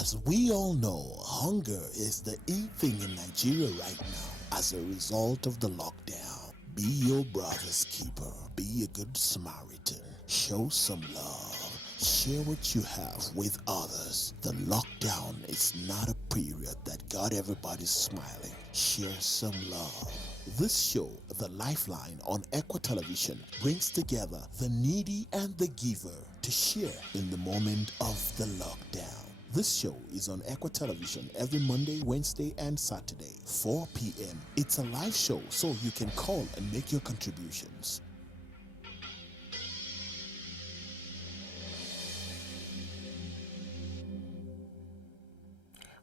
As we all know, hunger is the in thing in Nigeria right now as a result of the lockdown. Be your brother's keeper. Be a good Samaritan. Show some love. Share what you have with others. The lockdown is not a period that got everybody smiling. Share some love. This show, The Lifeline on ECWA Television, brings together the needy and the giver to share in the moment of the lockdown. This show is on ECWA Television every Monday, Wednesday, and Saturday, 4 p.m. It's a live show, so you can call and make your contributions.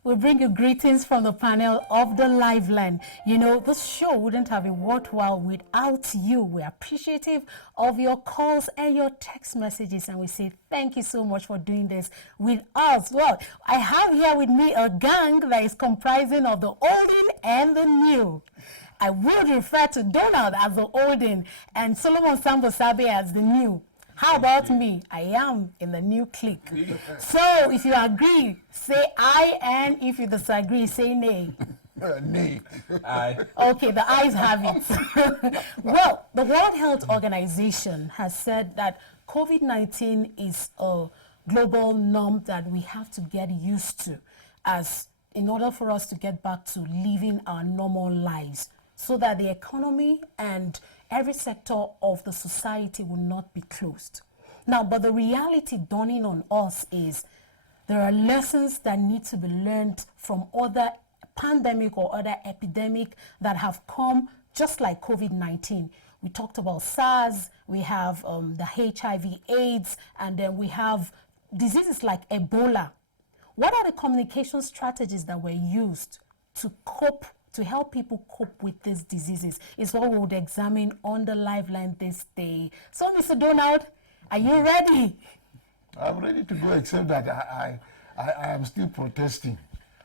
We bring you greetings from the panel of the Liveline. You know, this show wouldn't have been worthwhile without you. We're appreciative of your calls and your text messages, and we say thank you so much for doing this with us. Well, I have here with me a gang that is comprising of the olden and the new. I would refer to Donald as the olden and Solomon Sambosabe as the new. How about me? I am in the new clique. So if you agree, say aye, and if you disagree, say nay. Nay. Aye. Okay, the ayes have it. Well, the World Health Organization has said that COVID-19 is a global norm that we have to get used to as in order for us to get back to living our normal lives so that the economy and every sector of the society will not be closed. Now, but the reality dawning on us is there are lessons that need to be learned from other pandemic or other epidemic that have come just like COVID-19. We talked about SARS, we have the HIV/AIDS, and then we have diseases like Ebola. What are the communication strategies that were used to cope, to help people cope with these diseases is what we would examine on the Liveline this day. So, Mr. Donald, are you ready? I'm ready to go, except that I am still protesting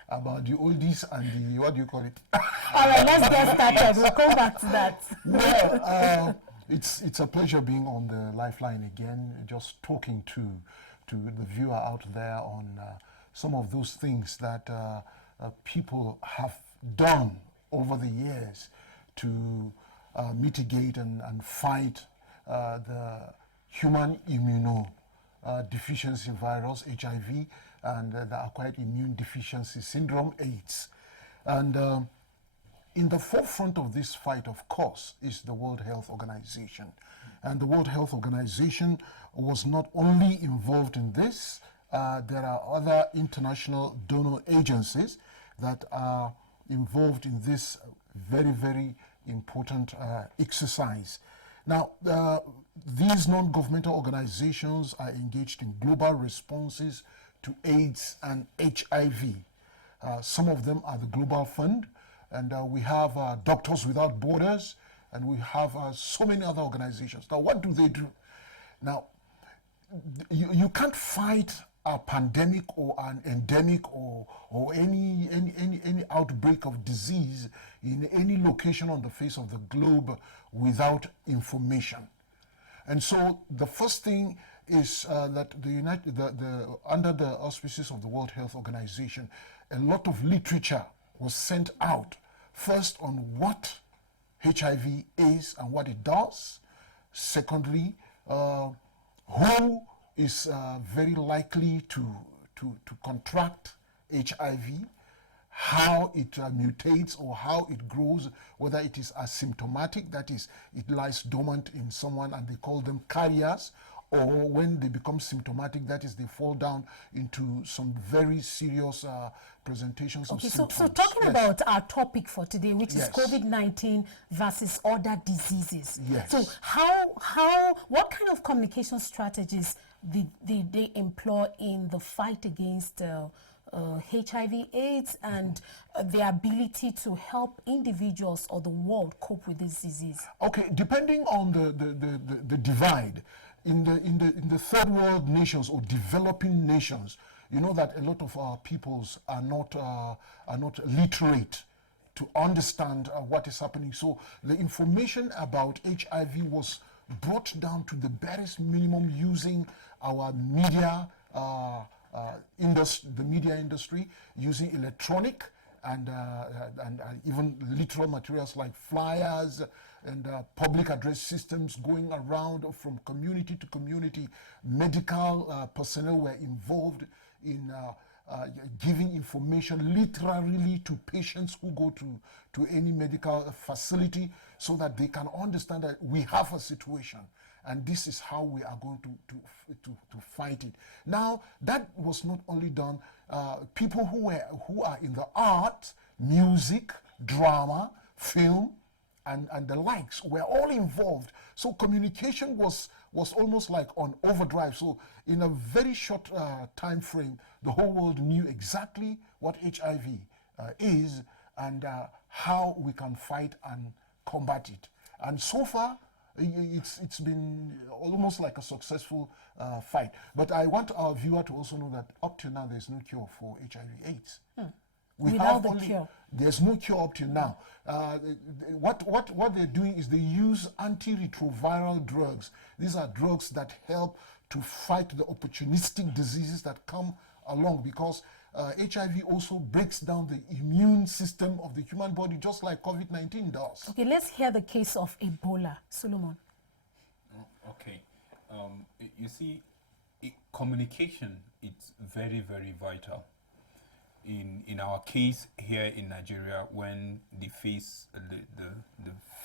about the oldies and the, what do you call it? All right, let's get started. We'll come back to that. Well, it's a pleasure being on the Lifeline again, just talking to the viewer out there on some of those things that people have done over the years to mitigate and fight the human immunodeficiency virus, HIV, and the acquired immune deficiency syndrome, AIDS. And in the forefront of this fight, of course, is the World Health Organization. And the World Health Organization was not only involved in this, there are other international donor agencies that are involved in this very, very important exercise. Now, these non-governmental organizations are engaged in global responses to AIDS and HIV. Some of them are the Global Fund, and we have Doctors Without Borders, and we have so many other organizations. Now, what do they do? Now, you can't fight a pandemic or an endemic or any outbreak of disease in any location on the face of the globe without information. And so the first thing is that under the auspices of the World Health Organization, a lot of literature was sent out, first on what HIV is and what it does. Secondly, who is very likely to contract HIV, how it mutates or how it grows, whether it is asymptomatic, that is, it lies dormant in someone and they call them carriers, or when they become symptomatic, that is, they fall down into some very serious presentations of symptoms. So talking about our topic for today, which is Yes. COVID-19 versus other diseases. Yes. So what kind of communication strategies did they employ in the fight against HIV/AIDS and the ability to help individuals or the world cope with this disease? Okay, depending on the divide in the third world nations or developing nations, you know that a lot of our peoples are not literate to understand what is happening. So the information about HIV was brought down to the barest minimum using our media the media industry, using electronic and even literal materials like flyers and public address systems going around from community to community. Medical personnel were involved in giving information literally to patients who go to any medical facility, so that they can understand that we have a situation and this is how we are going to fight it. Now, that was not only done. People who are in the arts, music, drama, film, and the likes were all involved. So communication was almost like on overdrive. So in a very short time frame, the whole world knew exactly what HIV is and how we can fight and combat it. And so far, it's been almost like a successful fight. But I want our viewer to also know that up till now, there's no cure for HIV/AIDS. Without the cure. There's no cure up till now. What they're doing is they use antiretroviral drugs. These are drugs that help to fight the opportunistic diseases that come along, because HIV also breaks down the immune system of the human body, just like COVID-19 does. Okay, let's hear the case of Ebola. Solomon. Okay. You see, communication is very, very vital. In our case here in Nigeria, when the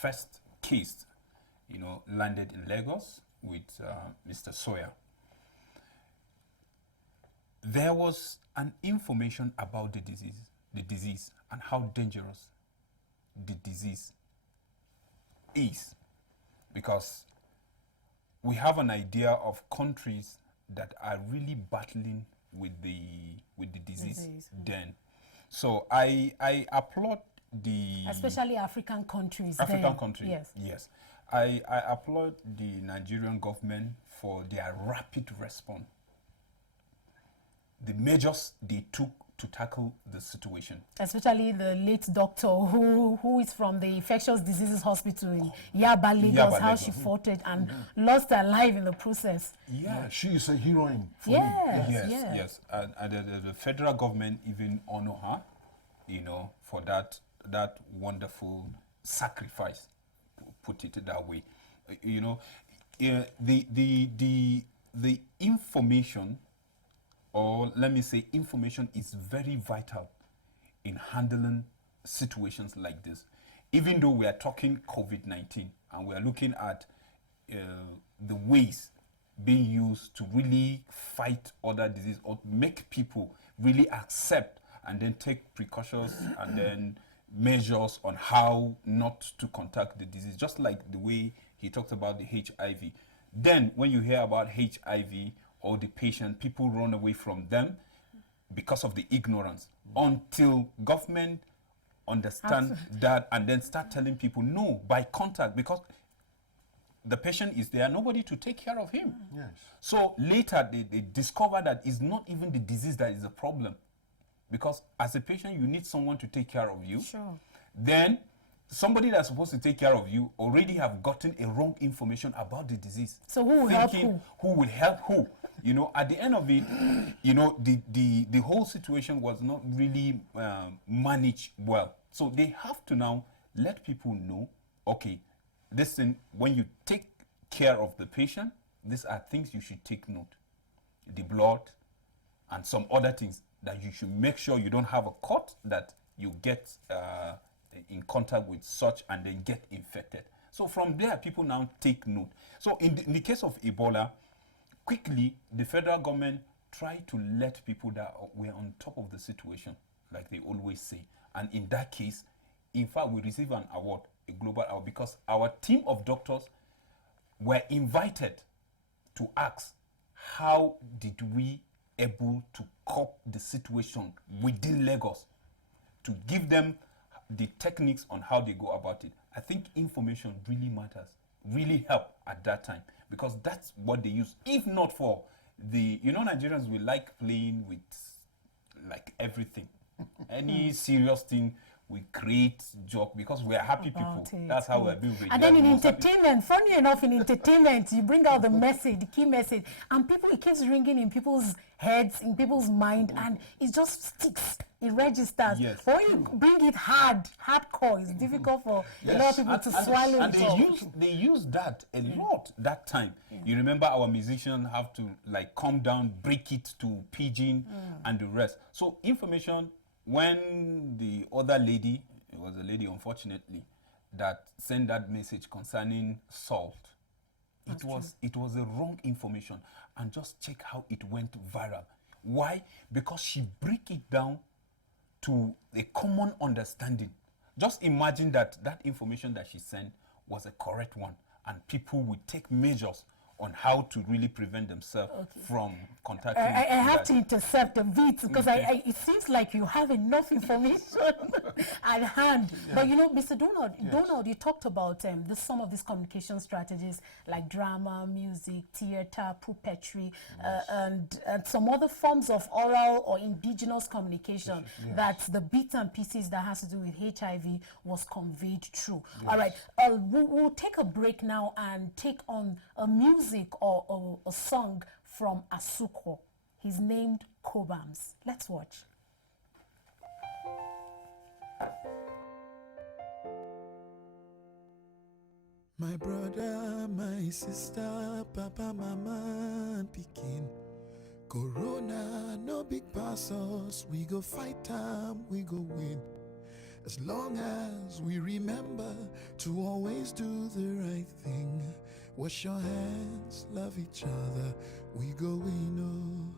first case, landed in Lagos with Mr. Sawyer, there was an information about the disease and how dangerous the disease is, because we have an idea of countries that are really battling with the disease then. So I applaud especially African countries. Countries. Yes. I applaud the Nigerian government for their rapid response. The measures they took to tackle the situation. Especially the late doctor who is from the infectious diseases hospital in Yaba, Lagos, how she fought it and lost her life in the process. Yeah, she is a heroine for me. Yes. And the federal government even honor her, for that wonderful sacrifice, put it that way. The information, or let me say information, is very vital in handling situations like this. Even though we are talking COVID-19 and we are looking at the ways being used to really fight other disease or make people really accept and then take precautions and then measures on how not to contact the disease, just like the way he talked about the HIV. Then when you hear about HIV or the patient, people run away from them because of the ignorance, until government understand that and then start telling people no, by contact, because the patient is there, nobody to take care of him. Yes. So later they discover that it's not even the disease that is the problem, because as a patient you need someone to take care of you. Sure. Then somebody that's supposed to take care of you already have gotten a wrong information about the disease. So who will help who? Who will help who? At the end of it, the whole situation was not really managed well. So they have to now let people know, okay, listen, when you take care of the patient, these are things you should take note. The blood and some other things that you should make sure you don't have a cut that you get in contact with such and then get infected. So from there, people now take note. So in the case of Ebola, quickly, the federal government tried to let people that were on top of the situation, like they always say. And in that case, in fact, we received an award, a global award, because our team of doctors were invited to ask, how did we able to cope the situation within Lagos, to give them the techniques on how they go about it. I think information really matters, really help at that time, because that's what they use. If not for the, Nigerians, we like playing with like everything. Any serious thing, we create joke because we are happy people. That's how we're being. And then in entertainment, funny enough, in entertainment, you bring out the message, the key message, and people, it keeps ringing in people's heads, in people's mind, and it just sticks. It registers. Yes. But when you bring it hardcore, it's difficult for a lot of people to swallow and it. They use that a lot that time. You remember our musicians have to like calm down, break it to pidgin and the rest. So information, when the other lady, it was a lady unfortunately, that sent that message concerning salt, it was a wrong information, and just check how it went viral. Why? Because she break it down to a common understanding. Just imagine that information that she sent was a correct one, and people would take measures on how to really prevent themselves from contacting. I have to intercept a bit because it seems like you have enough information at hand. Yeah. But you know, Mr. Donald, you talked about some of these communication strategies like drama, music, theater, puppetry, and some other forms of oral or indigenous communication that the bits and pieces that has to do with HIV was conveyed through. Yes. All right, we'll take a break now and take on a music or a song from Asuko. He's named Cobams. Let's watch. My brother, my sister, papa, mama, and pikin. Corona, no big passos. We go fight time, we go win. As long as we remember to always do the right thing. Wash your hands, love each other, we go we know.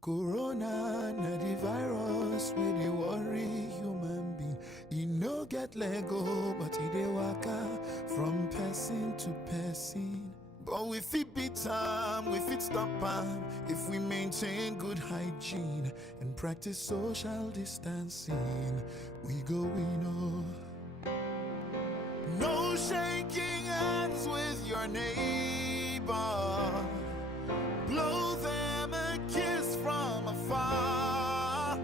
Corona, na the virus, we dey worry human being. E no get Lego, but e dey waka from person to person. But we fit beat time, we fit stop am, if we maintain good hygiene and practice social distancing, we go we know. No shaking hands with your neighbor. Blow them a kiss from afar.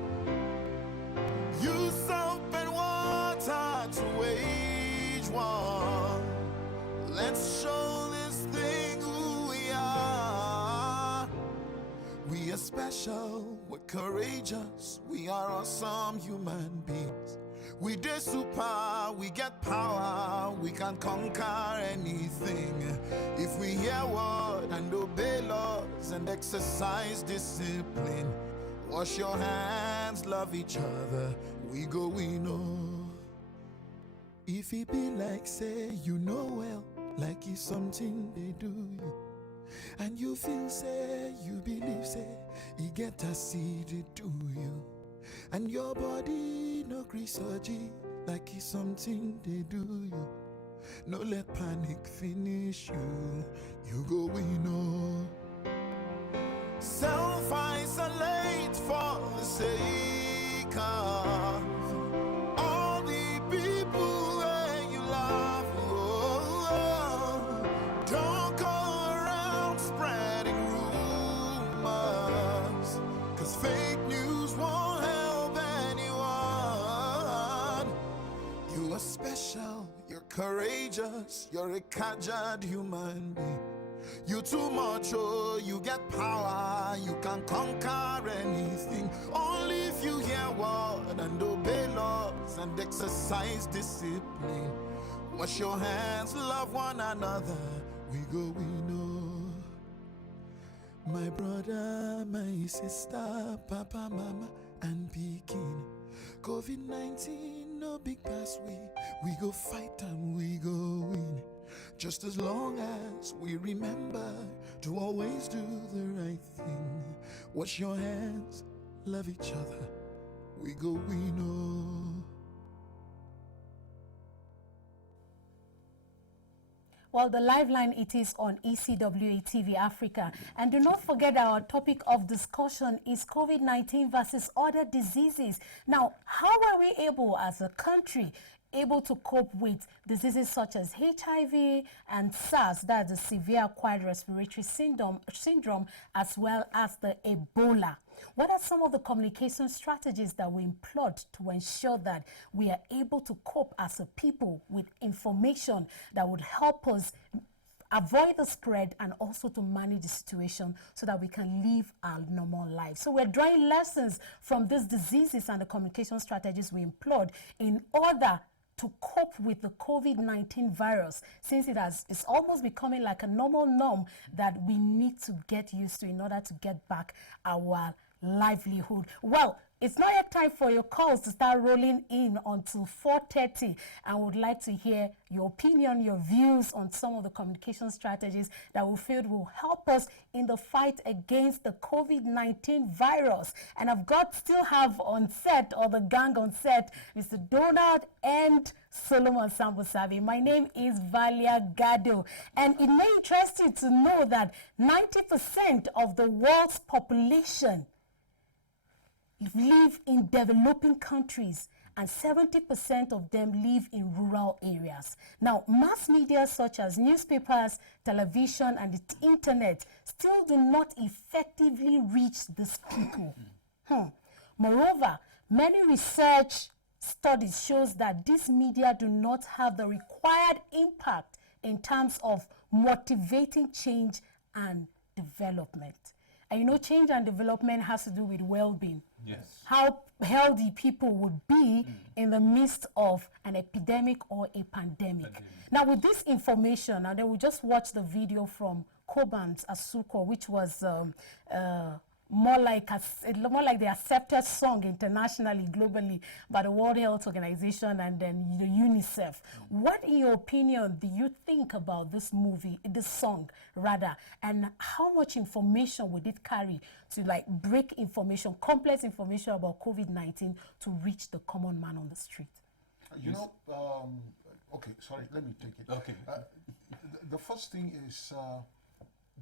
Use soap and water to wage war. Let's show this thing who we are. We are special, we're courageous, we are awesome human beings. We dey super, we get power, we can conquer anything. If we hear word and obey laws and exercise discipline. Wash your hands, love each other, we go we know. If it be like say you know well, like it's something they do you, and you feel say, you believe say, you get a seed it do you. And your body no researchy, like it's something they do you. No let panic finish you, you go we know. Self-isolate for the sake of all the people that you love. Don't go around spreading rumors, 'cause fake news won't help anyone. You are special, you're courageous, you're a caged human being. You too much, oh, you get power, you can conquer anything. Only if you hear word and obey laws and exercise discipline. Wash your hands, love one another, we go, we know. My brother, my sister, papa, mama, and pikin. Covid-19, no big pass, we go fight and we go win. Just as long as we remember to always do the right thing. Wash your hands, love each other, we go, we know. Well, the Liveline, it is on ECWA TV Africa. And do not forget our topic of discussion is COVID-19 versus other diseases. Now, how are we able as a country able to cope with diseases such as HIV and SARS, that's the severe acquired respiratory syndrome, as well as the Ebola. What are some of the communication strategies that we employed to ensure that we are able to cope as a people with information that would help us avoid the spread and also to manage the situation so that we can live our normal life? So we're drawing lessons from these diseases and the communication strategies we employed in order to cope with the COVID-19 virus, since it's almost becoming like a normal norm that we need to get used to in order to get back our livelihood. Well, it's not yet time for your calls to start rolling in until 4:30. I would like to hear your opinion, your views on some of the communication strategies that we feel will help us in the fight against the COVID-19 virus. And still have on set, or the gang on set, Mr. Donald and Solomon Sambusavi. My name is Valia Gado, and it may interest you to know that 90% of the world's population live in developing countries, and 70% of them live in rural areas. Now, mass media such as newspapers, television, and the internet still do not effectively reach these people. Moreover, many research studies shows that these media do not have the required impact in terms of motivating change and development. And you know, change and development has to do with well-being. Yes. How healthy people would be in the midst of an epidemic or a pandemic. Now, with this information, and then we just watched the video from Koban's Asuko, which was more like the accepted song internationally, globally, by the World Health Organization and then the UNICEF. What, in your opinion, do you think about this song, rather, and how much information would it carry to break information, complex information about COVID-19 to reach the common man on the street? You know, okay, sorry, let me take it. Okay. The first thing is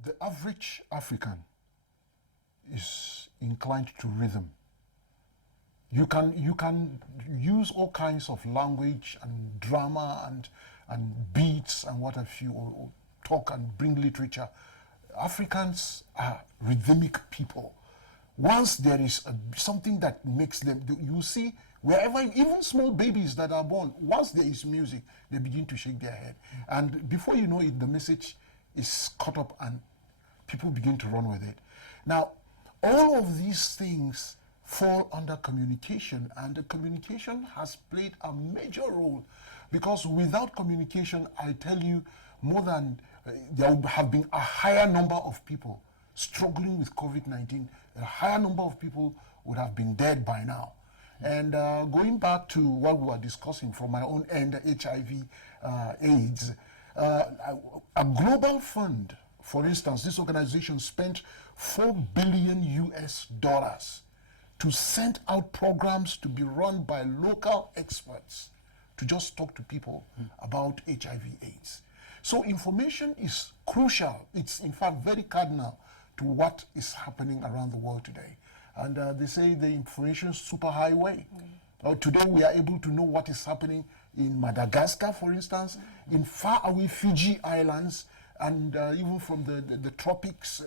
the average African is inclined to rhythm. You can use all kinds of language and drama and beats and what have you, or talk and bring literature. Africans are rhythmic people. Once there is something that makes them, you see, wherever, even small babies that are born, once there is music, they begin to shake their head. And before you know it, the message is caught up and people begin to run with it. Now, all of these things fall under communication, and the communication has played a major role, because without communication, I tell you, there would have been a higher number of people struggling with COVID-19. A higher number of people would have been dead by now. And going back to what we were discussing from my own end, HIV, AIDS, a global fund, for instance, this organization spent $4 billion to send out programs to be run by local experts to just talk to people about HIV/AIDS. So information is crucial. It's in fact very cardinal to what is happening around the world today. And they say the information superhighway. Today we are able to know what is happening in Madagascar, for instance, in faraway Fiji Islands, and even from the tropics,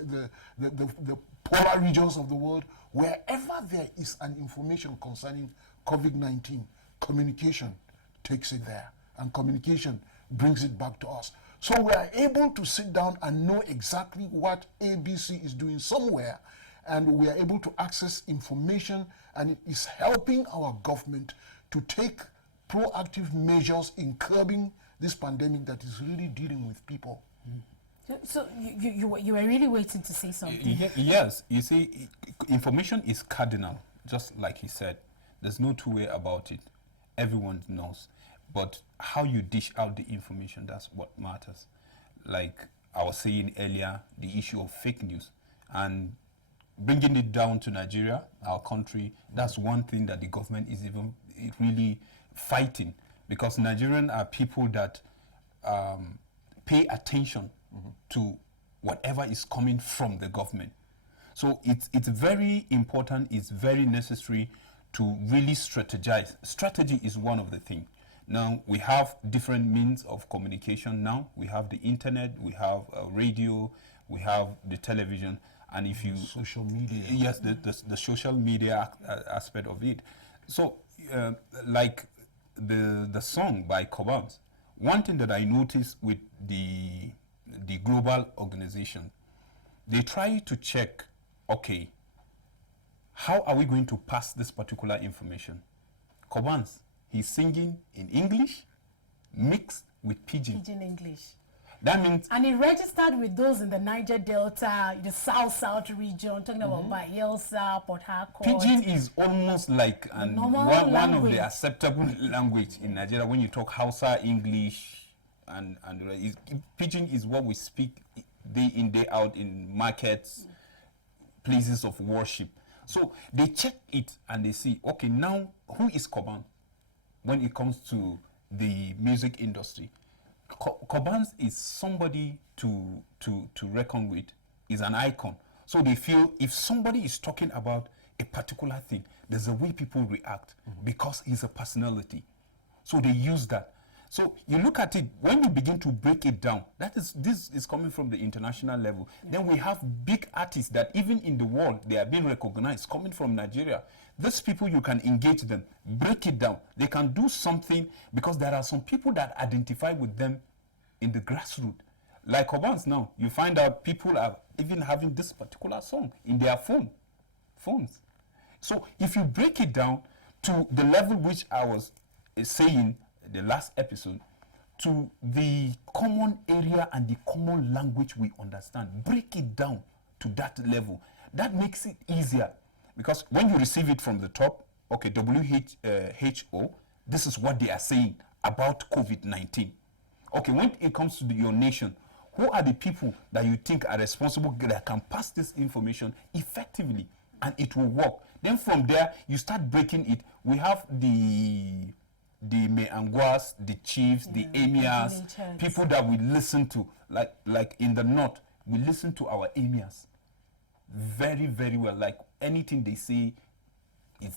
the polar regions of the world. Wherever there is an information concerning COVID-19, communication takes it there, and communication brings it back to us. So we are able to sit down and know exactly what ABC is doing somewhere, and we are able to access information, and it is helping our government to take proactive measures in curbing this pandemic that is really dealing with people. So you were really waiting to say something. Yes, you see, information is cardinal, just like he said. There's no two way about it. Everyone knows. But how you dish out the information, that's what matters. Like I was saying earlier, the issue of fake news. And bringing it down to Nigeria, our country, that's one thing that the government is really fighting. Because Nigerians are people that pay attention to whatever is coming from the government. So it's very important, it's very necessary to really strategize. Strategy is one of the things. Now we have different means of communication. Now we have the internet, we have radio, we have the television, and if you social media. Yes, the social media aspect of it. So, like the song by Cobans, one thing that I noticed with the global organization, they try to check, okay, how are we going to pass this particular information? Cobans, he's singing in English mixed with Pidgin. Pidgin English. That means... And he registered with those in the Niger Delta, the South region, talking about Bayelsa, Port Harcourt. Pidgin is almost like one of the acceptable language in Nigeria when you talk Hausa, English, and Pidgin is what we speak day in, day out in markets, places of worship. So they check it and they see, okay, now who is Koban when it comes to the music industry? Kobans is somebody to reckon with, is an icon. So they feel if somebody is talking about a particular thing, there's a way people react because he's a personality. So they use that. So you look at it, when you begin to break it down, this is coming from the international level. Yeah. Then we have big artists that even in the world, they are being recognized, coming from Nigeria. These people, you can engage them, break it down. They can do something because there are some people that identify with them in the grassroots. Like Obans now, you find out people are even having this particular song in their phones. So if you break it down to the level which I was saying the last episode, to the common area and the common language we understand, break it down to that level. That makes it easier because when you receive it from the top, okay, WHO, this is what they are saying about COVID-19. Okay, when it comes to your nation, who are the people that you think are responsible that can pass this information effectively and it will work? Then from there, you start breaking it. We have the Meanguas, the chiefs, the emirs, people that we listen to, like in the north, we listen to our emirs very, very well. Like anything they say,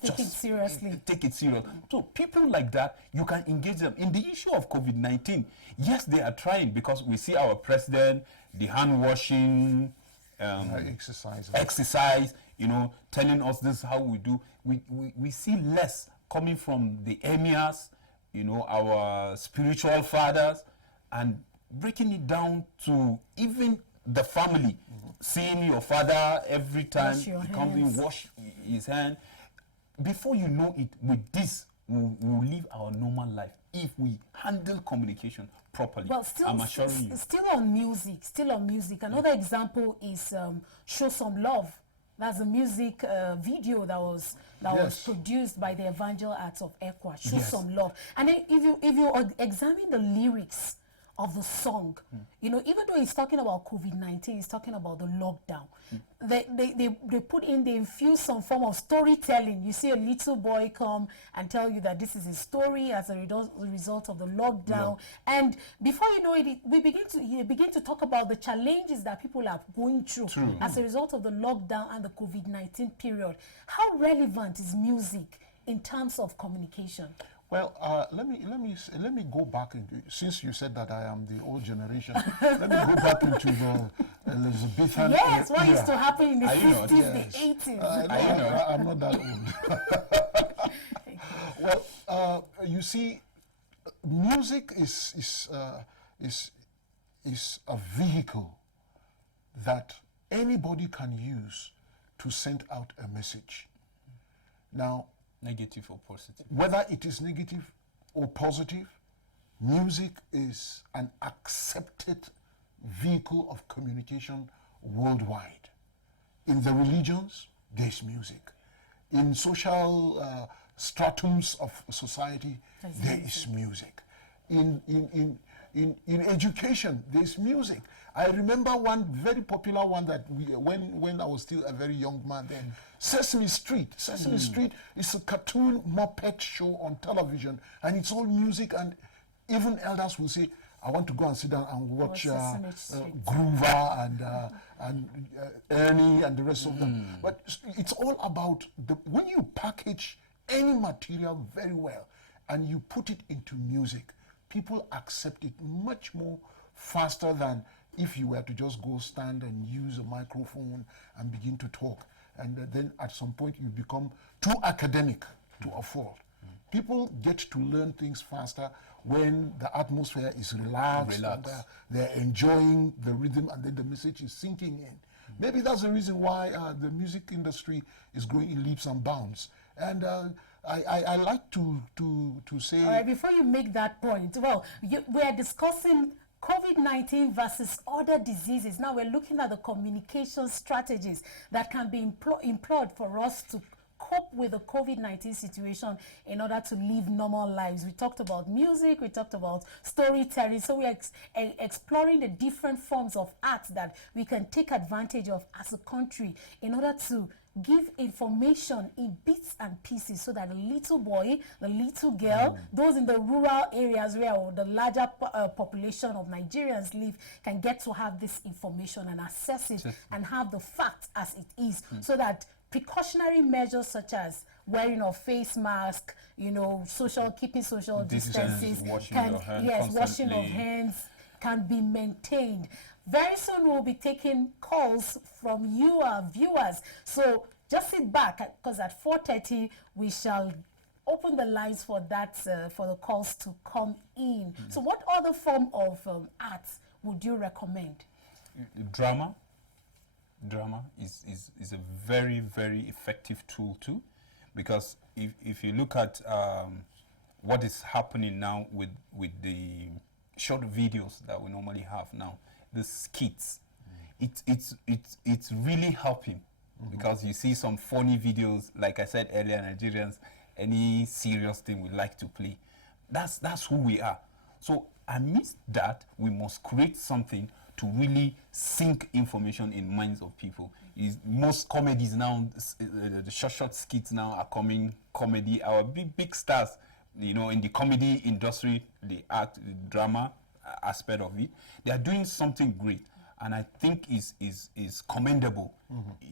take it seriously. Take it serious. So people like that, you can engage them. In the issue of COVID-19, yes, they are trying because we see our president, the hand washing, exercise, telling us this is how we do. We see less coming from the emirs, our spiritual fathers, and breaking it down to even the family. Seeing your father every time he comes in, wash his hand. Before you know it, with this, we'll live our normal life if we handle communication properly. Well, still on music. Another example is Show Some Love. That's a music video that was produced by the Evangel Arts of ECWA. Show Some Love. And then if you examine the lyrics of the song, even though he's talking about COVID-19, he's talking about the lockdown. They infuse some form of storytelling. You see a little boy come and tell you that this is his story as a result of the lockdown. And before you know it, you begin to talk about the challenges that people are going through as a result of the lockdown and the COVID-19 period. How relevant is music in terms of communication? Well, let me go back into, since you said that I am the old generation. Let me go back into the Elizabethan. Yes, what used to happen in the 50s, the 80s. I'm not that old. Well, you see, music is a vehicle that anybody can use to send out a message. Now, negative or positive. Whether it is negative or positive, music is an accepted vehicle of communication worldwide. In the religions, there's music. In social stratums of society, there is music. In education, there's music. I remember one very popular one that when I was still a very young man then, Sesame Street. Sesame Street is a cartoon Muppet show on television, and it's all music, and even elders will say, I want to go and sit down and watch Groover and Ernie and the rest of them. But it's all about when you package any material very well and you put it into music, people accept it much more faster than if you were to just go stand and use a microphone and begin to talk. And then at some point you become too academic to afford. People get to learn things faster when the atmosphere is relaxed. And they're enjoying the rhythm, and then the message is sinking in. Maybe that's the reason why the music industry is growing in leaps and bounds. And I like to say... All right, before you make that point, well, we are discussing COVID-19 versus other diseases. Now we're looking at the communication strategies that can be employed for us to cope with the COVID-19 situation in order to live normal lives. We talked about music, we talked about storytelling. So we are exploring the different forms of art that we can take advantage of as a country in order to give information in bits and pieces so that the little boy, the little girl, those in the rural areas where the larger population of Nigerians live can get to have this information and access it and have the facts as it is, so that precautionary measures such as wearing of face mask, you know, keeping social distances, washing of hands can be maintained. Very soon we'll be taking calls from you, our viewers. So just sit back, because at 4:30 we shall open the lines for that, for the calls to come in. So what other form of art would you recommend? Drama is a very, very effective tool too, because if you look at what is happening now with the short videos that we normally have now, the skits, it's really helping, because you see some funny videos. Like I said earlier, Nigerians, any serious thing we like to play. That's who we are. So amidst that, we must create something to really sink information in minds of people. Most comedies now, the short skits now are coming. Comedy, our big stars, you know, in the comedy industry, the art, the drama aspect of it, they are doing something great, and I think is commendable.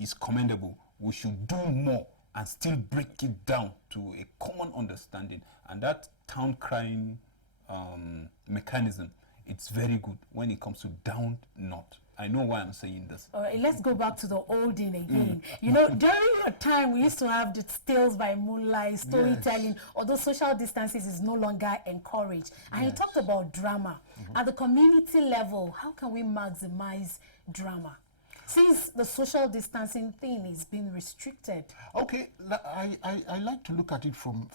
Is commendable. We should do more and still break it down to a common understanding, and that town crying mechanism, it's very good when it comes to down not. I know why I'm saying this. All right, let's go back to the olden again. You know, during your time, we used to have the tales by moonlight, storytelling, although social distances is no longer encouraged. And you talked about drama. At the community level, how can we maximize drama, since the social distancing thing is being restricted? Okay, I like to look at it from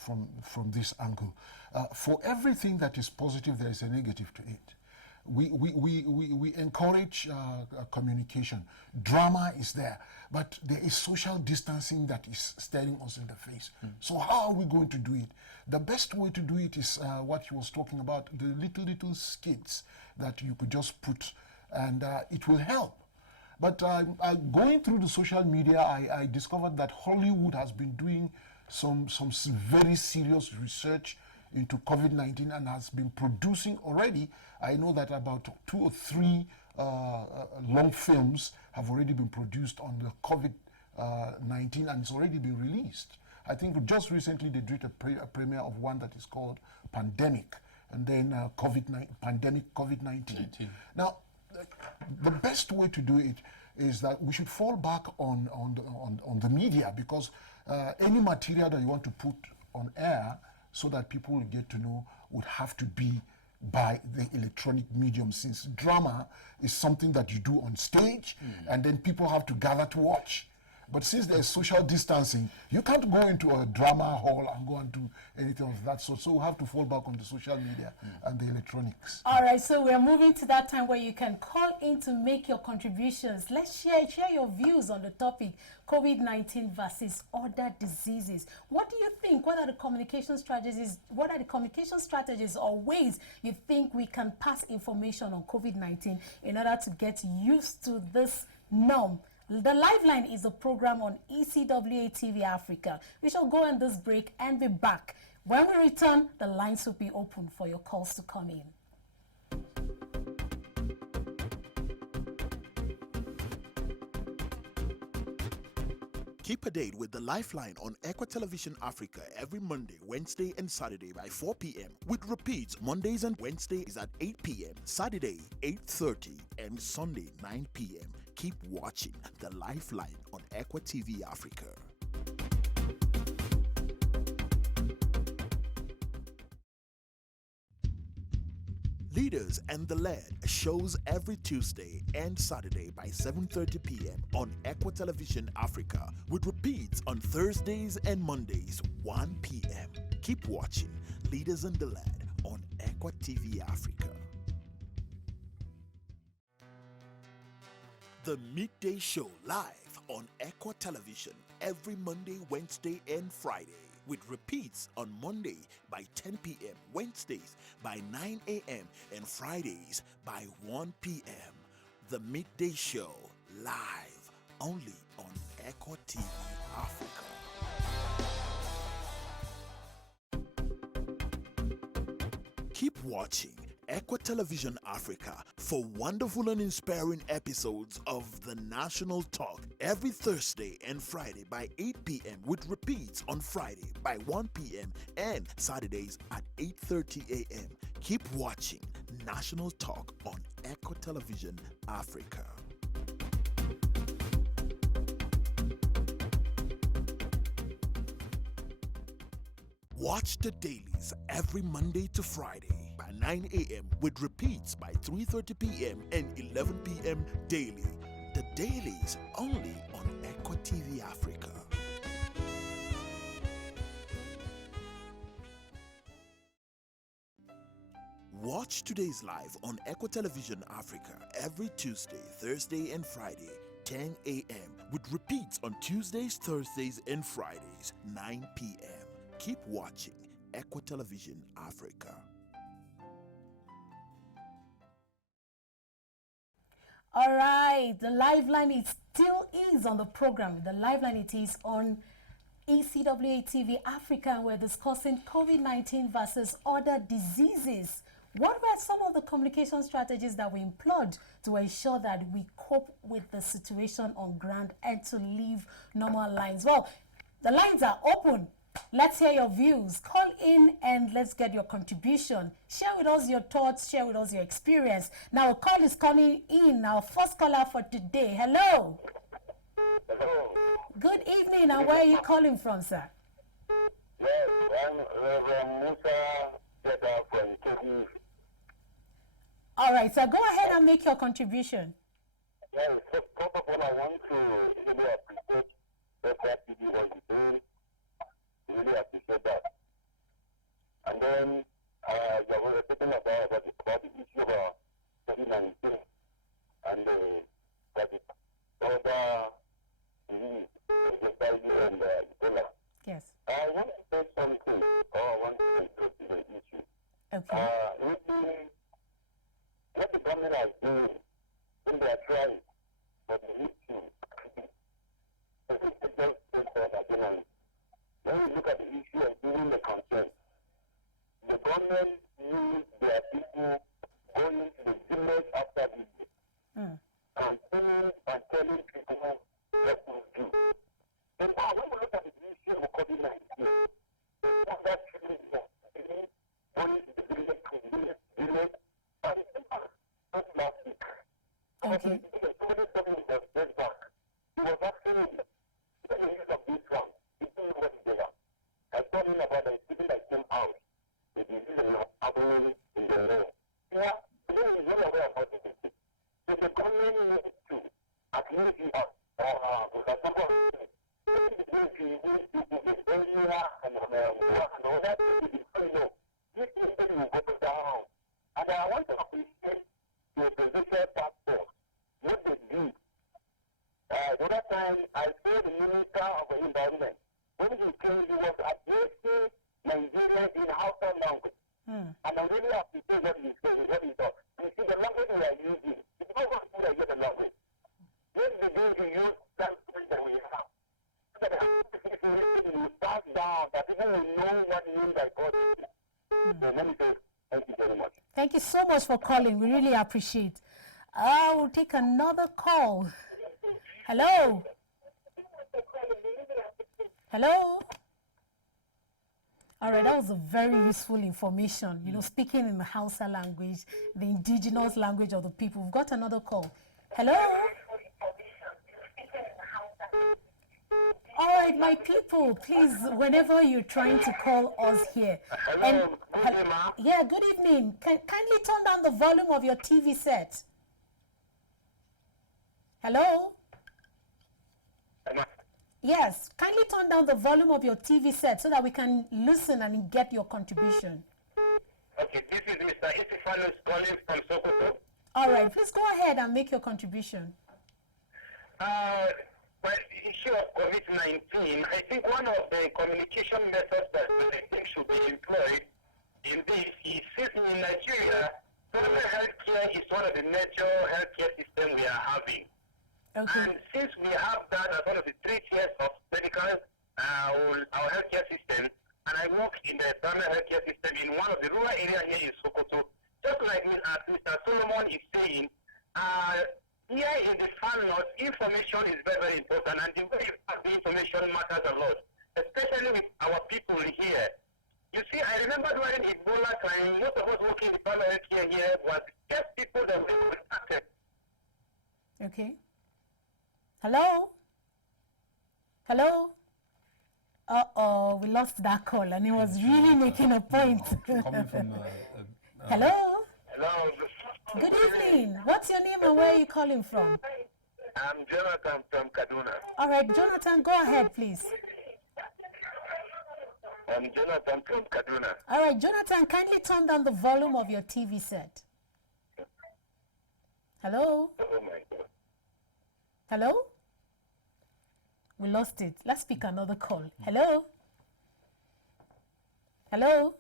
this angle. For everything that is positive, there is a negative to it. We encourage communication. Drama is there, but there is social distancing that is staring us in the face. So how are we going to do it? The best way to do it is what he was talking about, the little skits that you could just put, and it will help. But going through the social media, I discovered that Hollywood has been doing some very serious research into COVID-19 and has been producing already. I know that about 2 or 3 long films have already been produced on the COVID-19 and it's already been released. I think just recently they did a premiere of one that is called Pandemic, and then COVID-19. Now, the best way to do it is that we should fall back on the media, because any material that you want to put on air so that people will get to know would have to be by the electronic medium, since drama is something that you do on stage and then people have to gather to watch. But since there's social distancing, you can't go into a drama hall and go and do anything of that sort. So we have to fall back on the social media and the electronics. All right, so we're moving to that time where you can call in to make your contributions. Let's share your views on the topic, COVID-19 versus other diseases. What do you think? What are the communication strategies? What are the communication strategies or ways you think we can pass information on COVID-19 in order to get used to this norm? The Lifeline is a program on ECWA TV Africa. We shall go on this break and be back. When we return, the lines will be open for your calls to come in. Keep a date with the Lifeline on ECWA Television Africa every Monday, Wednesday, and Saturday by 4 p.m. with repeats Mondays and Wednesdays at 8 p.m., Saturday 8:30, and Sunday 9 p.m. Keep watching the Lifeline on ECWA TV Africa. Leaders and the Lead shows every Tuesday and Saturday by 7:30 p.m. on ECWA Television Africa with repeats on Thursdays and Mondays 1 p.m. Keep watching Leaders and the Lead on ECWA TV Africa. The Midday Show live on ECWA Television every Monday, Wednesday, and Friday with repeats on Monday by 10 p.m., Wednesdays by 9 a.m., and Fridays by 1 p.m. The Midday Show live only on ECWA TV Africa. Keep watching ECWA Television Africa for wonderful and inspiring episodes of The National Talk every Thursday and Friday by 8 p.m. with repeats on Friday by 1 p.m. and Saturdays at 8:30 a.m. Keep watching National Talk on ECWA Television Africa. Watch the dailies every Monday to Friday by 9 a.m. with repeats by 3:30 p.m. and 11 p.m. daily. The dailies only on ECWA TV Africa. Watch today's live on ECWA Television Africa every Tuesday, Thursday, and Friday, 10 a.m. with repeats on Tuesdays, Thursdays, and Fridays, 9 p.m. Keep watching ECWA Television Africa. All right, the Lifeline it still is on the program. The Lifeline it is on ECWA TV Africa, and we're discussing COVID-19 versus other diseases. What were some of the communication strategies that we employed to ensure that we cope with the situation on ground and to live normal lives? Well, the lines are open. Let's hear your views. Call in and let's get your contribution. Share with us your thoughts. Share with us your experience. Now, a call is calling in. Our first caller for today. Hello. Hello. Good evening. And where are you calling from, sir? Yes, I'm Reverend Musa from TV. All right, so go ahead and make your contribution. Yes, so first of all, I want to really appreciate what TV was doing. Really appreciate that. And then you were talking about the issue of COVID-19 and that is other disease, and Ebola. Yes. I want to say something, or I want to address the issue. Okay. What the government has done when they are trying for the issue, when we look at the issue of giving the consent, the government needs their people going to the village after visit, campaigning and telling people what to do. And now, when we look at the issue of COVID-19, it's not that truly going to the village, and not last week. Okay. He was asking the use of this one. He didn't know what they are. I told him about the people that came out. The disease is not happening in the world. Yeah, he is well aware about the disease. So the government needs to, at least, for example, and I want to appreciate the presidential task force, what they did. The other time, I saw the Minister of the Environment. When he came, he was addressing Nigeria in Hausa language. And I really appreciate what he said, what he thought. You see, the language we are using, it's not what we are using the language. Let's begin to use that language that we have. So that we pass down, that people will know what means by God. So let me say, thank you very much. Thank you so much for calling. We really appreciate. I will take another call. Hello. Hello? All right, that was a very useful information. You know, speaking in the Hausa language, the indigenous language of the people. We've got another call. Hello? All right, my people, please, whenever you're trying to call us here. Hello, good evening, ma'am. Yeah, good evening. Kindly turn down the volume of your TV set. Hello? Yes, kindly turn down the volume of your TV set so that we can listen and get your contribution. Okay, this is Mr. Isifanus calling from Sokoto. All right, please go ahead and make your contribution. Well, the issue of COVID-19, I think one of the communication methods that I think should be employed in this is, since in Nigeria, primary healthcare is one of the major healthcare systems we are having. Okay. And since we have that as one of the 3 tiers of medical, our healthcare system, and I work in the primary healthcare system in one of the rural areas here in Sokoto, just like Mr. Solomon is saying, here in the far north, information is very, very important, and the way you have the information matters a lot, especially with our people here. You see, I remember during Ebola time, most of us working in the primary healthcare here was just people that were contacted. Okay. Hello? Hello? Uh-oh, we lost that call, and he was really making a point. Coming from Hello? Hello. Good evening. What's your name and where are you calling from? I'm Jonathan from Kaduna. All right, Jonathan, go ahead, please. I'm Jonathan from Kaduna. All right, Jonathan, kindly turn down the volume of your TV set. Hello? Oh my God. Hello? We lost it. Let's pick another call. Hello? Hello?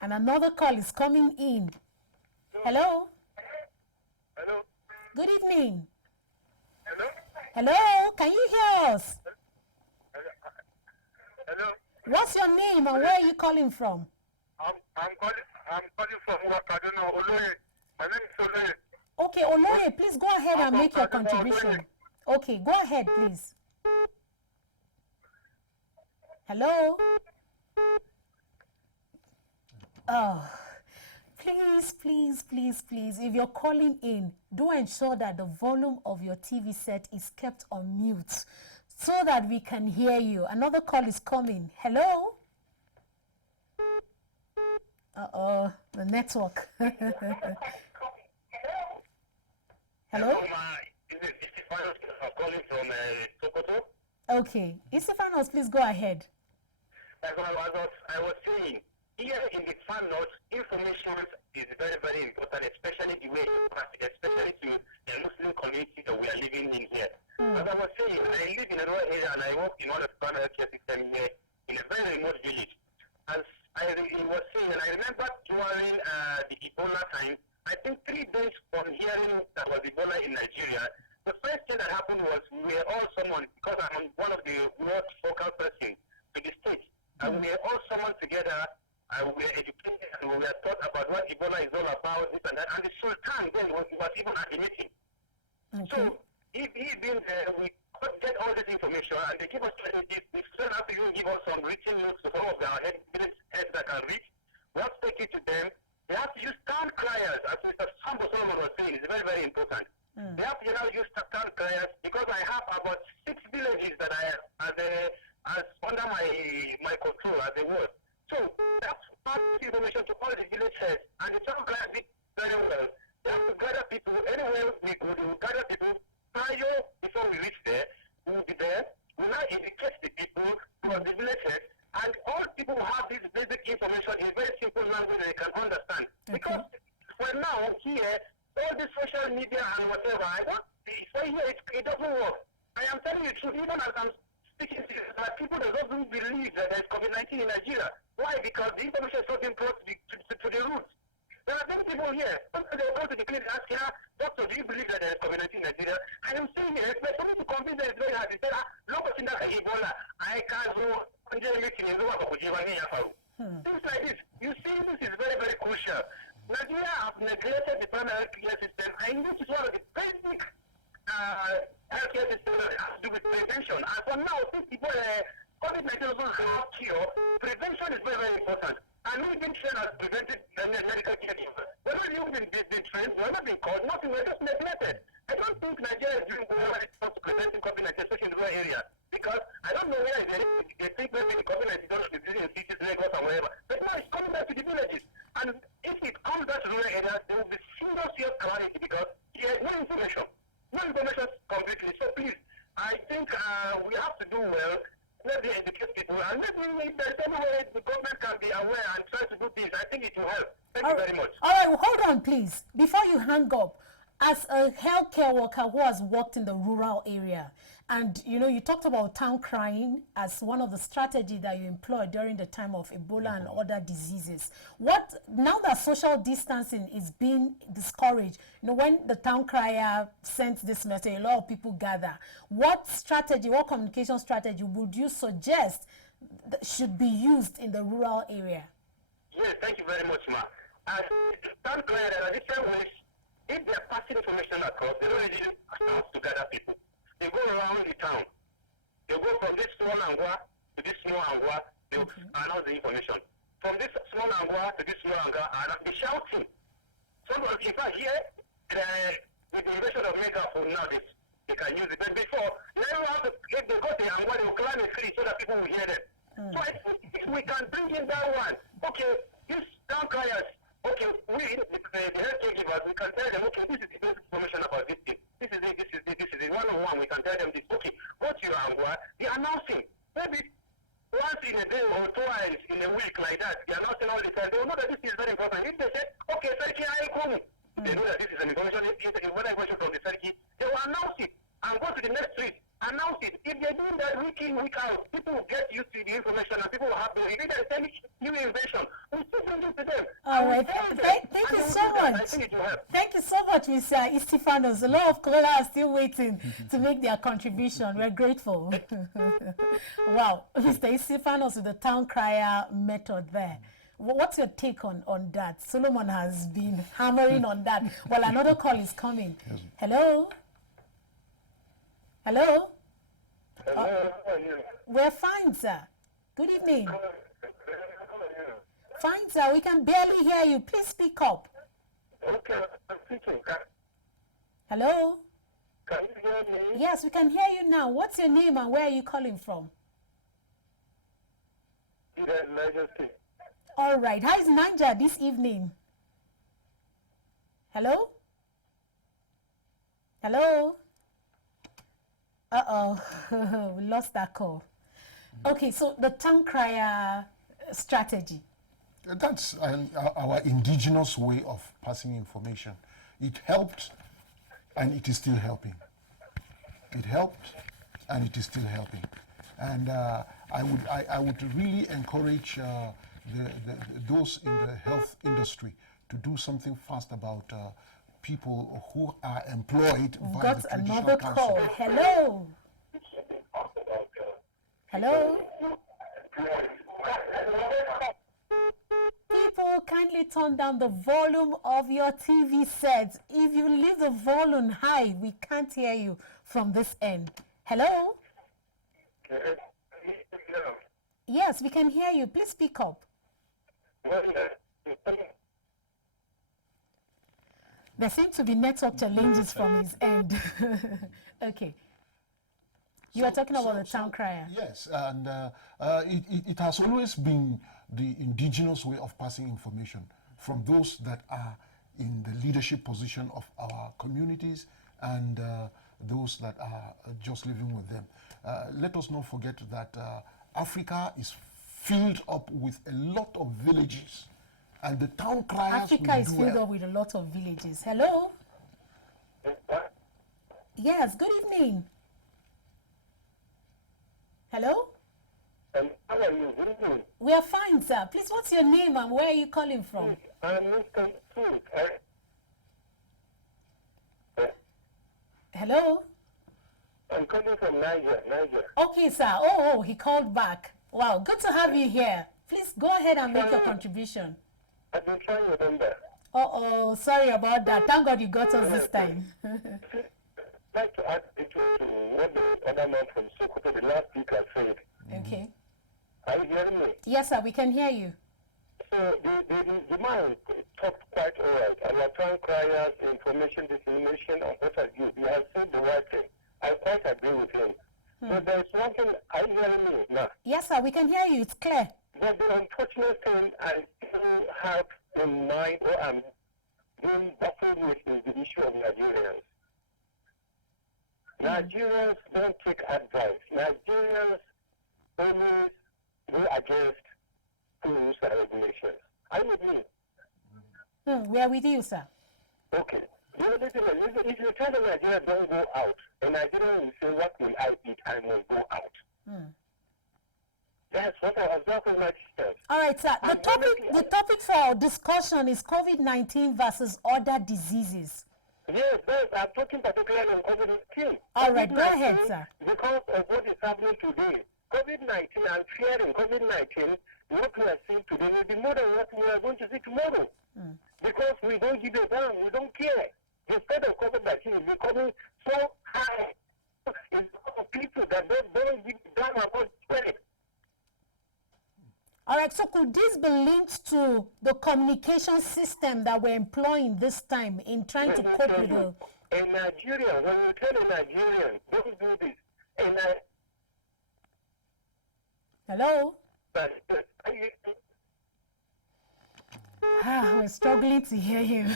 And another call is coming in. Hello? Hello? Good evening. Hello? Hello? Can you hear us? Hello? What's your name and where are you calling from? I'm calling from Kaduna, Oloye. My name is Oloye. Okay, Oloye, please go ahead and make your contribution. Okay, go ahead, please. Hello? Oh, please, if you're calling in, do ensure that the volume of your TV set is kept on mute so that we can hear you. Another call is coming. Hello? Uh-oh, the network. Hello? This is Isifanus calling from Sokoto. Okay, Isifanos, please go ahead. As I was saying, here in the far north, information is very, very important, especially the way you pass it, especially to the Muslim community that we are living in here. As I was saying, I live in a rural area and I work in one of the primary healthcare systems here in a very remote village. As I was saying, and I remember during the Ebola time, I think 3 days from hearing that was Ebola in Nigeria, the first thing that happened was we were all summoned, because I'm one of the most focal persons to the state, and we were all summoned together. We were educated and we were taught about what Ebola is all about, this and that. And the Sultan then was even at the meeting. Okay. So, he being there, we could get all this information and they give us strategies. The Sultan has to even give us some written notes to some of our heads that can read. We have to take it to them. They have to use town criers, as Mr. Sambo Solomon was saying, it's very, very important. They have to now use town criers because I have about 6 villages that I have as under my control as they were. So that's part of the information to all the village heads, and the town criers did very well. They have to gather people anywhere we go. They will gather people prior before we reach there. We will be there. We will now indicate the people from the village heads, and all people who have this basic information in very simple language they can understand. Okay. Because for now here, all this social media and whatever, it doesn't work. I am telling you the truth, even as I'm speaking to you, there are people that doesn't believe that there's COVID-19 in Nigeria. Why? Because the information is not being brought to the roots. There are many people here. Sometimes they go to the clinic and ask, doctor, do you believe that there is COVID-19 in Nigeria? I am saying yes, but for me to convince them it's very hard. They say, look at Ebola. I can't go. Things like this. You see, this is very, very crucial. Nigeria have neglected the primary health care system. I think this is one of the basic healthcare care system has to do with prevention. And for now, since people COVID-19 doesn't have cure, prevention is very, very important. And we've been trained as preventive medical caregivers. We're not even been trained, we're not being called, nothing, we're just neglected. I don't think Nigeria is doing well when it comes to preventing COVID-19, especially in rural areas. Because I don't know where they think maybe the COVID-19 is disease in cities, Lagos, and wherever. But now it's coming back to the villages. And if it comes back to rural areas, there will be serious calamity because there is no information. No information completely. So please, I think we have to do well. Let me educate people, and maybe if there's any way the government can be aware and try to do this, I think it will help. Thank you very much. All right, well, hold on, please. Before you hang up, as a healthcare worker who has worked in the rural area, and you talked about town crying as one of the strategies that you employed during the time of Ebola and other diseases. Now that social distancing is being discouraged, when the town crier sent this message, a lot of people gather. What communication strategy would you suggest that should be used in the rural area? Yes, thank you very much, Ma. As town crier, there are different ways. If they are passing information across, they don't really have to gather people. They go around the town. They go from this small angwa to this small angwa. They announce the information. From this small angwa to this small angwa, and they shouting. In fact, here, with the invention of megaphone now, they can use it. But before, if they go to the angwa, they will climb a tree so that people will hear them. So I think if we can bring in that one, okay, these town criers, okay, we, the health caregivers, we can tell them, okay, this is the information about this thing. This is it. One-on-one, we can tell them this. Okay, go to your angwa. They're announcing. Maybe once in a day or twice in a week like that, they're announcing all the time. They will know that this is very important. If they say, okay, Sarki, I come, they know that this is an information, information from the Sarki, they will announce it and go to the next street. Announce it. If they're doing that week in, week out, people will get used to the information and people will have to. If there's any new invention, we'll still bring it to them. All right. Thank you so much. I think it will help. Thank you so much, Mr. Istifanos. A lot of callers are still waiting to make their contribution. We're grateful. Wow. Mr. Istifanos with the town crier method there. What's your take on that? Solomon has been hammering on that. Well, another call is coming. Yes. Hello? Hello? Hello, how are you? We're fine, sir. Good evening. How are you? Fine, sir. We can barely hear you. Please speak up. Okay, I'm speaking. Hello? Can you hear me? Yes, we can hear you now. What's your name and where are you calling from? Niger State. All right. How is Niger this evening? Hello? Hello? Uh-oh. We lost that call. Okay, so the town crier strategy. That's our indigenous way of passing information. It helped, and it is still helping. It helped, and it is still helping. And I would really encourage those in the health industry to do something fast about people who are employed by Got the traditional another council. call. Hello? Hello? People, kindly turn down the volume of your TV sets. If you leave the volume high, we can't hear you from this end. Hello? Yes, we can hear you. Please speak up. There seem to be network challenges from his end. Okay. You are talking about the town crier. Yes, and it has always been the indigenous way of passing information from those that are in the leadership position of our communities and those that are just living with them. Let us not forget that Africa is filled up with a lot of villages, and the town criers Africa is filled up with a lot of villages. Hello? Yes, good evening. Hello? How are you? Good evening. We are fine, sir. Please, what's your name and where are you calling from? I'm Mr. Food. Hello? I'm calling from Niger. Okay, sir. Oh, he called back. Wow, good to have you here. Please go ahead and make your contribution. I've been trying to remember. Oh, sorry about that. Thank God you got us this time. I'd like to ask you to another man from Sokoto, the last speaker said. Okay. Are you hearing me? Yes, sir, we can hear you. So the man talked quite all right. Our criers, information dissemination, and what have you. He has said the right thing. I quite agree with him. But there's one thing, are you hearing me now? Yes, sir, we can hear you. It's clear. But the unfortunate thing I still have in mind, or I'm being baffled with, is the issue of Nigerians. Nigerians don't take advice. Nigerians always go against rules and regulations. Are you with me? We are with you, sir. Okay. The only thing is, if you tell the Nigerian don't go out, a Nigerian will say, what will I eat? I will go out. That's what I was talking about. All right, sir. The topic for our discussion is COVID-19 versus other diseases. Yes, I'm talking particularly on COVID-19. All right, go ahead, sir. Because of what is happening today. COVID-19, I'm fearing COVID-19, what we are seeing today will be more than what we are going to see tomorrow. Because we don't give a damn, we don't care. The spread of COVID-19 is becoming so high. It's because of people that don't give a damn about spread. All right, so could this be linked to the communication system that we're employing this time in trying to cope with the... A Nigerian, when you tell a Nigerian, don't do this. Hello? We're struggling to hear him.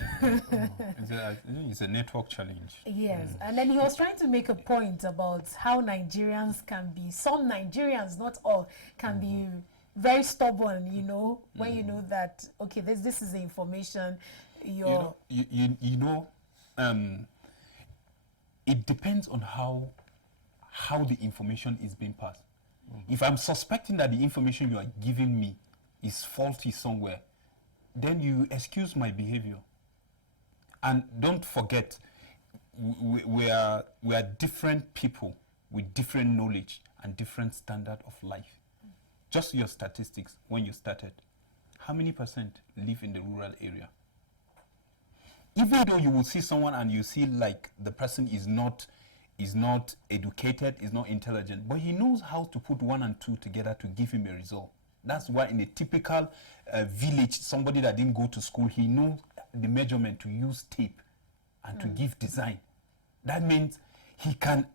It's a network challenge. Yes, and then he was trying to make a point about how Nigerians can be, some Nigerians, not all, can be very stubborn, you know, when you know that, okay, this is the information, it depends on how the information is being passed. If I'm suspecting that the information you are giving me is faulty somewhere, then you excuse my behavior. And don't forget, we are different people with different knowledge and different standard of life. Just your statistics when you started. How many percent live in the rural area? Even though you will see someone and you see like the person is not educated, is not intelligent, but he knows how to put 1 and 2 together to give him a result. That's why in a typical village, somebody that didn't go to school, he knows the measurement to use tape and to give design. That means he can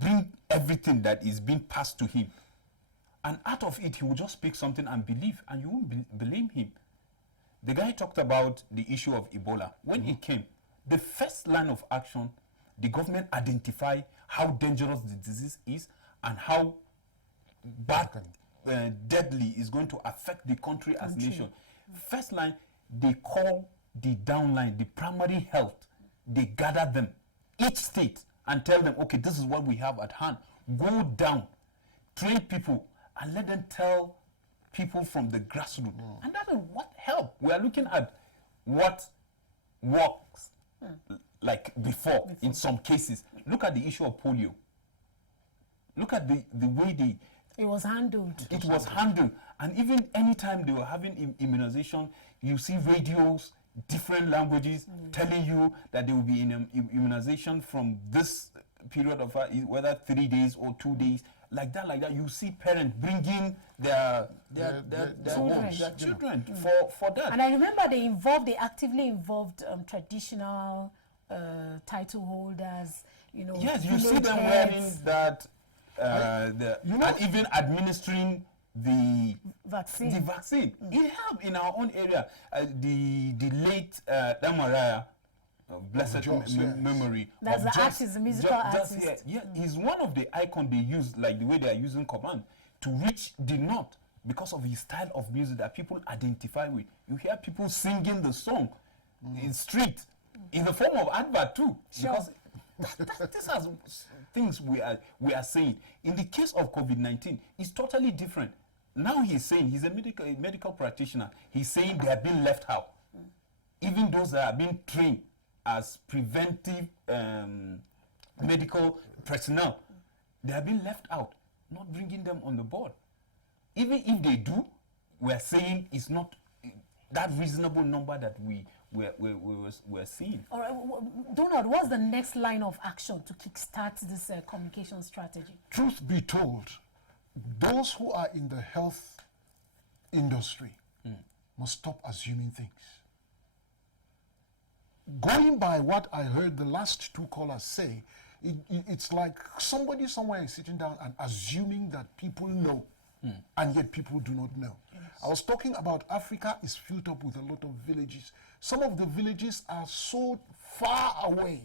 bring everything that is being passed to him. And out of it, he will just pick something and believe, and you won't blame him. The guy talked about the issue of Ebola. When it came, the first line of action, the government identified how dangerous the disease is and how bad, deadly is going to affect the country as nation. First line, they call the downline, the primary health. They gather them, each state, and tell them, okay, this is what we have at hand. Go down, train people, and let them tell people from the grassroots. And that is what help. We are looking at what works like before in some cases. Look at the issue of polio. Look at the way it was handled. It was handled. And even anytime they were having immunization, you see radios, different languages telling you that there will be immunization from this period of whether 3 days or 2 days. Like that, you see parents bringing their children for that. And I remember they actively involved traditional title holders, you know. Yes, you see them wearing that, and even administering the vaccine. It helped in our own area. The late Damaraya, blessed memory. That's the artist, the musical artist. He's one of the icons they use, like the way they are using command, to reach the north because of his style of music that people identify with. You hear people singing the song in street, in the form of advert too. Sure. Because these are things we are saying. In the case of COVID-19, it's totally different. Now he's saying, he's a medical practitioner, he's saying they are being left out. Even those that are being trained as preventive medical personnel, they are being left out, not bringing them on the board. Even if they do, we are saying it's not that reasonable number that we we're seeing. All right, Donald, what's the next line of action to kickstart this communication strategy? Truth be told, those who are in the health industry must stop assuming things. Going by what I heard the last two callers say, it's like somebody somewhere is sitting down and assuming that people know, and yet people do not know. Yes. I was talking about Africa is filled up with a lot of villages. Some of the villages are so far away.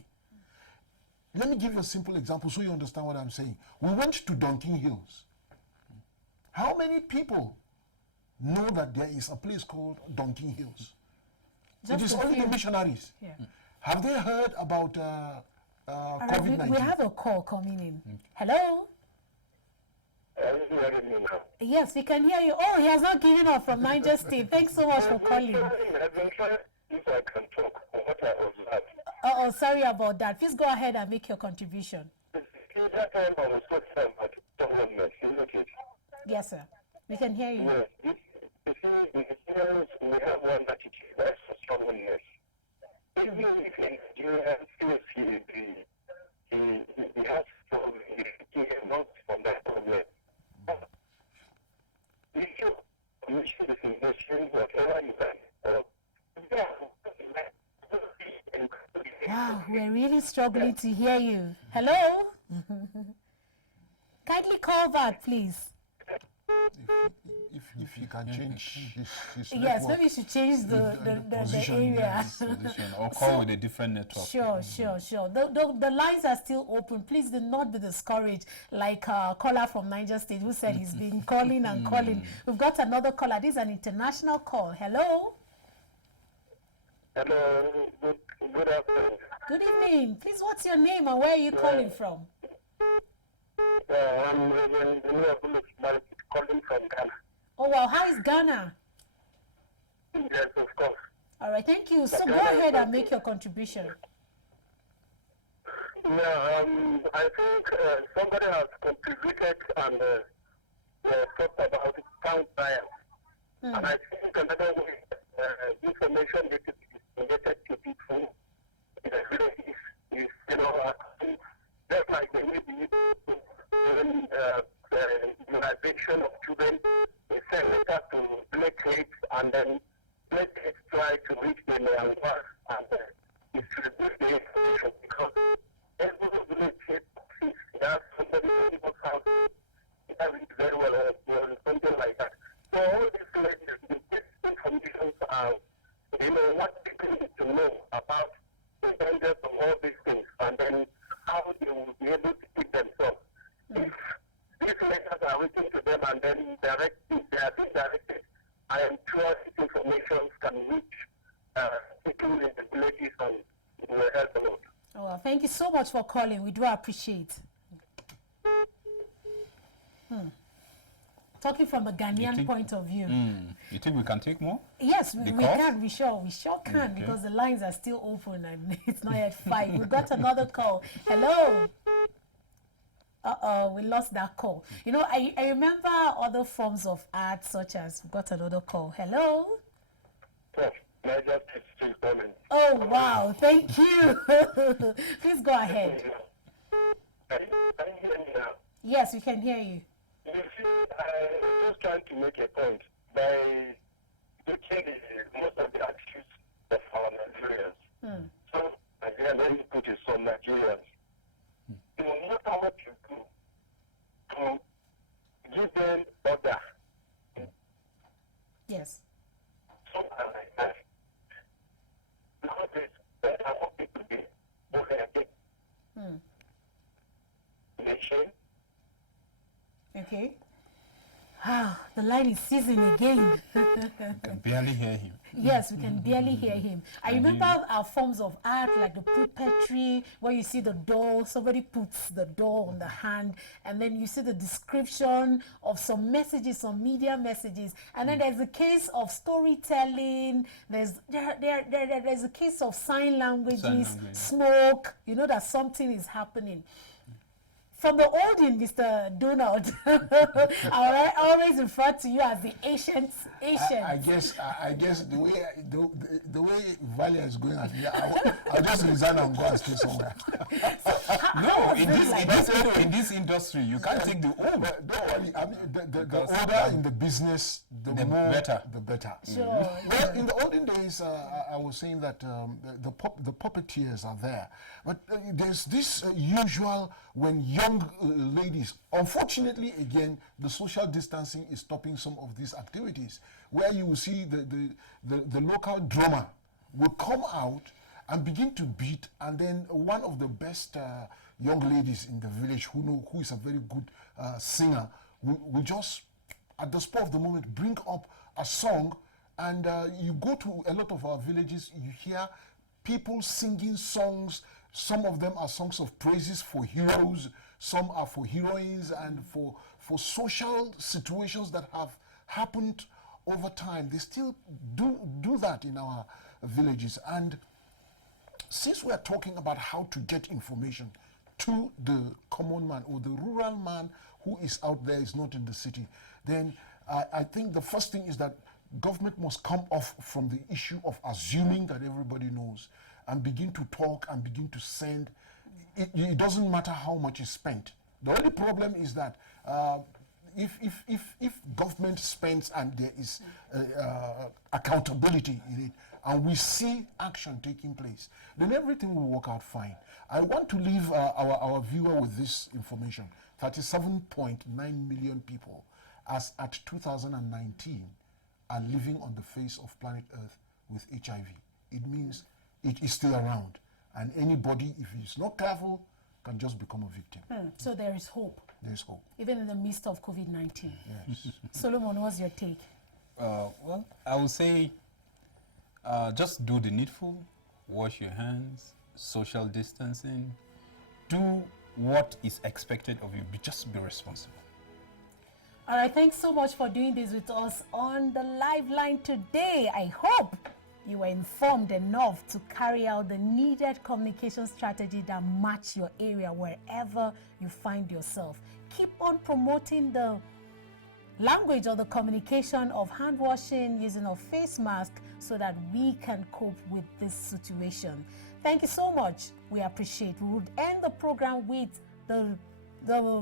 Let me give you a simple example so you understand what I'm saying. We went to Dunking Hills. How many people know that there is a place called Dunking Hills? It is only the missionaries. Yeah. Have they heard about COVID-19? We have a call coming in. Hello? Yes, we can hear you. Oh, he has not given up from Niger State. Thanks so much for calling. If I can talk on what I observed. Oh, sorry about that. Please go ahead and make your contribution. That time I was talking about stubbornness, isn't it? Yes, sir. We can hear you. Yes. You see, in Nigerians, we have one attitude, that's stubbornness. Even if a Nigerian feels he has problem, he cannot from that problem. If you commission this investment, whatever you can, wow, we're really struggling to hear you. Hello? Kindly call back, please. If you can change his yes, network, maybe you should change the area. Position, or call with a different network. Sure. The lines are still open. Please do not be discouraged, like a caller from Niger State who said he's been calling and calling. We've got another caller. This is an international call. Hello? Hello, good afternoon. Good evening. Please, what's your name and where are you calling from? I'm calling from Ghana. Oh, wow. How is Ghana? Yes, of course. All right, thank you. So go ahead and make your contribution. Yeah, I think somebody has contributed and talked about town trials. And I think another way information that is related to people in the villages is, just like the way the immunization of children, they send letters to Black Heights, and then Black Heights try to reach the Myanmar and distribute the information, because every village has somebody in people's house, it has it very well, or something like that. So all these letters, these information are, what people need to know about the dangers of all these things, and then how they will be able to keep themselves. If these letters are written to them and then they are being directed, I am sure this information can reach people in the villages and it will help a lot. Oh, thank you so much for calling. We do appreciate. Talking from a Ghanaian point of view. You think we can take more? Yes, we can. We sure can, okay, because the lines are still open and it's not yet 5. We've got another call. Hello. We lost that call. I remember other forms of art, such as we've got another call. Hello. Yes, Niger is still calling. Oh wow, thank you. Please go ahead. Can you hear me now? Yes, we can hear you. You see, I'm just trying to make a point by taking most of the attitudes of our Nigerians. So, Nigerians, let me put it, some Nigerians, no matter what you do, to give them order. Yes. Something like that. Nowadays, I want people to be over again. Nation. Okay. The line is ceasing again. We can barely hear him. Yes, we can barely hear him. I remember our forms of art, like the puppetry, where you see the doll, somebody puts the doll on the hand, and then you see the description of some messages, some media messages, and then there's a case of storytelling, there's a case of sign languages, smoke, that something is happening. From the olden, Mr. Donald, I always refer to you as the ancient. I guess the way Valia is going at me, I'll just resign and go and stay somewhere. No, in this industry, you can't take the old. Don't worry. I mean, the older in the business, the more better. The better. Sure. Well, in the olden days, I was saying that the puppeteers are there, but there's this usual when young ladies, unfortunately, again, the social distancing is stopping some of these activities, where you will see the local drummer will come out and begin to beat, and then one of the best young ladies in the village who is a very good singer will just, at the spur of the moment, bring up a song, and you go to a lot of our villages, you hear people singing songs. Some of them are songs of praises for heroes, some are for heroines and for social situations that have happened over time. They still do that in our villages. And since we are talking about how to get information to the common man or the rural man who is out there, is not in the city, then I think the first thing is that government must come off from the issue of assuming that everybody knows and begin to talk and begin to send. It doesn't matter how much is spent. The only problem is that if government spends and there is accountability in it, and we see action taking place, then everything will work out fine. I want to leave our viewer with this information. 37.9 million people, as at 2019, are living on the face of planet Earth with HIV. It means it is still around, and anybody, if he's not careful, can just become a victim. So there is hope. There is hope. Even in the midst of COVID-19. Yes. Solomon, what's your take? Well, I would say just do the needful, wash your hands, social distancing, do what is expected of you, just be responsible. All right, thanks so much for doing this with us on the live line today. I hope you were informed enough to carry out the needed communication strategy that match your area wherever you find yourself. Keep on promoting the language or the communication of hand washing, using a face mask, so that we can cope with this situation. Thank you so much. We appreciate. We would end the program with the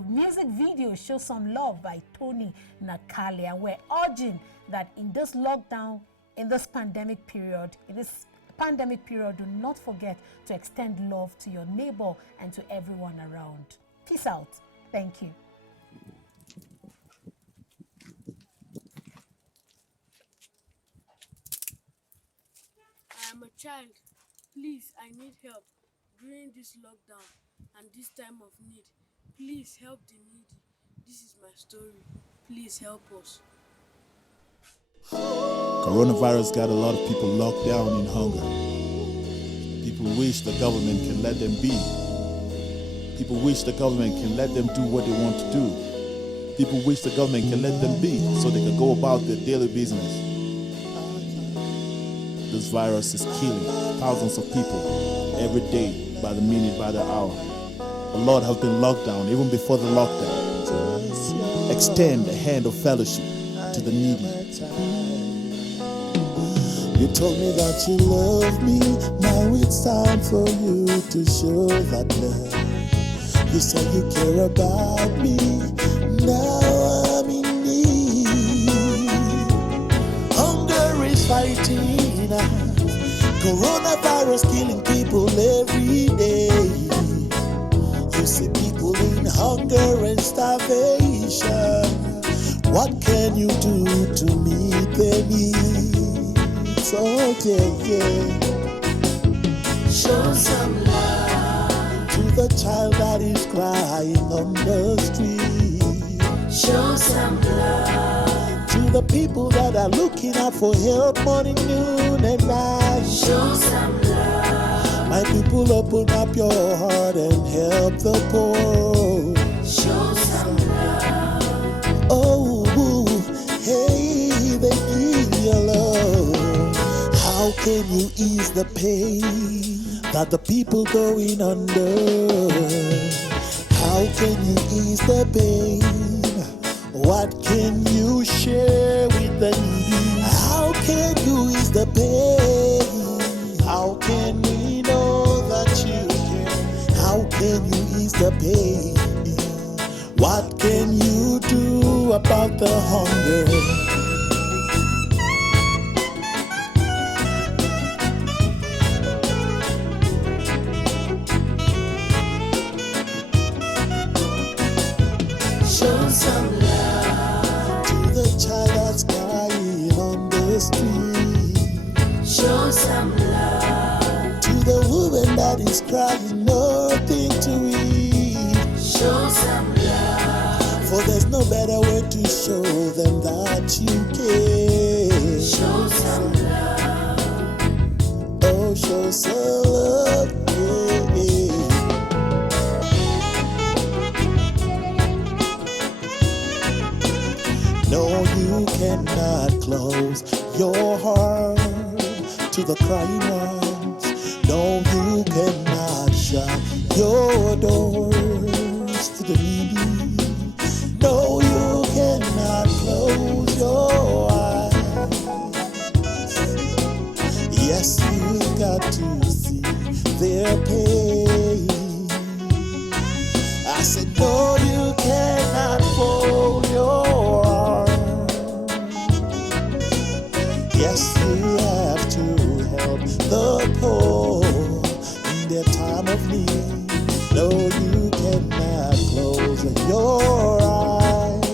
music video Show Some Love by Tony Nakali, and we're urging that in this lockdown, in this pandemic period, do not forget to extend love to your neighbor and to everyone around. Peace out. Thank you. I am a child. Please, I need help during this lockdown and this time of need. Please help the needy. This is my story. Please help us. Coronavirus got a lot of people locked down in hunger. People wish the government can let them be. People wish the government can let them do what they want to do. People wish the government can let them be so they can go about their daily business. This virus is killing thousands of people every day, by the minute, by the hour. A lot have been locked down even before the lockdown. Extend a hand of fellowship to the needy. You told me that you love me, now it's time for you to show that love. You said you care about me, now I'm in need. Hunger is fighting us, coronavirus killing people every day. You see people in hunger and starvation. What can you do to meet their needs? Oh yeah. Show some love to the child that is crying on the street. Show some love to the people that are looking out for help morning, noon, and night. Show some love. My people, open up your heart and help the poor. Show some love. Oh, hey, they need your love. How can you ease the pain that the people going under? How How can you ease the pain? What can you share with the needy? How can you ease the pain? How can we know that you can? How can you ease the pain? What can you do about the hunger? Show some love To the child that's crying on the street. show some love To the woman that is crying nothing to eat. show some love For there's no better way to show them that you care. show some love Oh, show some love, yeah. No, you cannot close your heart to the crying ones. No, you cannot shut your doors to the needy. No, you cannot close your eyes. Yes, you got to see their pain. I said, no, you cannot fold your arms. Yes, you have to help the poor in their time of need. No, you cannot close your eyes.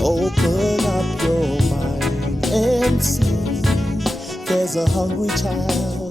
Open up your mind and see there's a hungry child